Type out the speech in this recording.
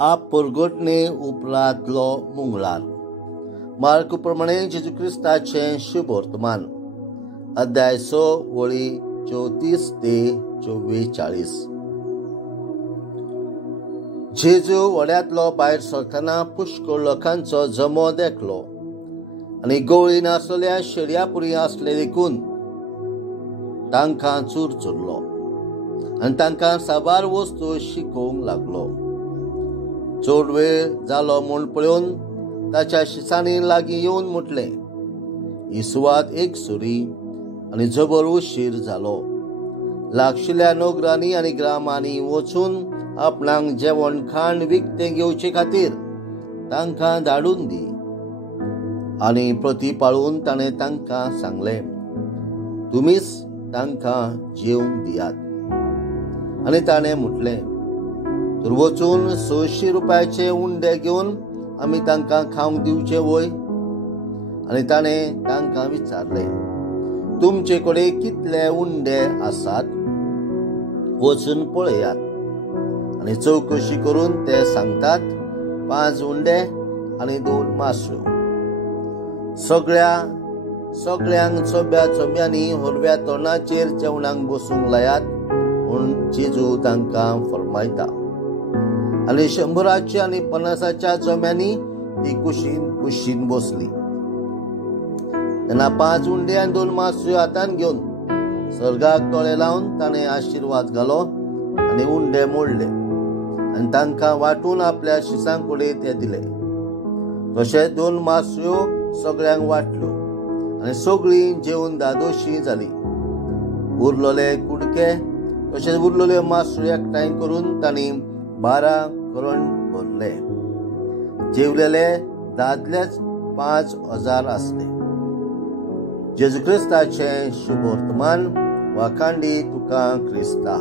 आप परगटणे उपरांतलो मुंगळार. मार्क प्रमाणे जेजू क्रिस्ताचे शुभ वर्तमान अध्याय 6 वळी 34 ते 44. जेजू वड्यांतलो भायर सरतना पुष्कळ लोकांचो जमो देखलो आनी गवळी नासलेल्या शेडयापुरी आसले देखून तांकां चूर चुरलो आनी तांकां साबार वस्तू शिकोवंक लागलो. चड वेळ जालो म्हूण पळोवन ताच्या शिसांनी लागीं येवन म्हटलें, ही सुवात एक सुरी आनी जबर उशीर जालो. लागशिल्ल्या नोगरांनी आनी ग्रामांनी वचून आपणाक जेवण खाण विकतें घेवचे खातीर तांकां धाडून दी. आनी प्रतिपाळून ताणें तांकां सांगलें, तुमीच तांकां जेवंक दियात. आनी ताणें म्हटलें, तर वचून 600 रुपयाचे उंडे घेवन आमी तांकां खावंक दिवचे वय? आनी ताणें तांकां विचारलें, तुमचे कडेन कितले उंडे आसात? वचून पळयात. आनी चवकशी करून ते सांगतात, 5 उंडे आनी 2 मासळ्यो. सगळ्यांक चोब्या चोब्यांनी हरव्या तोंडाचेर जेवणाक बसूंक लायात म्हूण जेजू तांकां फरमायता. आनी 100 आनी 50 जोम्यांनी ती कुशीन बसली. तेन्ना 5 उंडे आनी 2 मासळ्यो हातान घेवन सर्गाक दोळे लावन ताणें आशिर्वाद घालो आनी उंडे मोडले आनी तांकां वांटून आपल्या शिसांकडेन ते दिले. तशेंच 2 मासळ्यो सगळ्यांक वांटल्यो आनी सगळीं जेवून दादोशी जालीं. उरलेले कुडके तशेंच उरलेल्यो मासळ्यो एकठांय करून तांणी 12 करोंड भरले. जेवलेले दादलेच 5000 आसले. जेजू क्रिस्ताचे शुभ वर्तमान. वाखांडी तुका क्रिस्ता.